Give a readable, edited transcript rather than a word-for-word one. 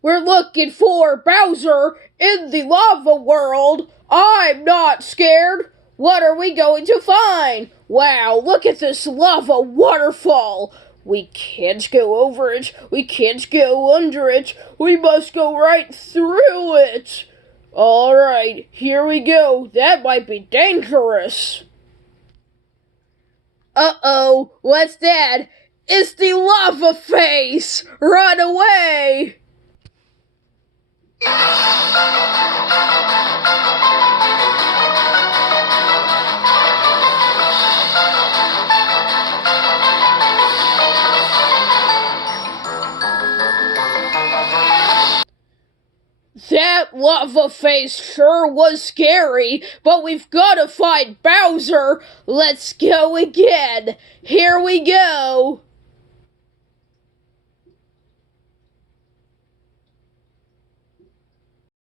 We're looking for Bowser in the lava world. I'm not scared. What are we going to find? Wow, look at this lava waterfall. We can't go over it. We can't go under it. We must go right through it. Alright, here we go. That might be dangerous. Uh-oh, what's that? It's the lava face! Run away! That lava face sure was scary, but we've gotta find Bowser. Let's go again. Here we go.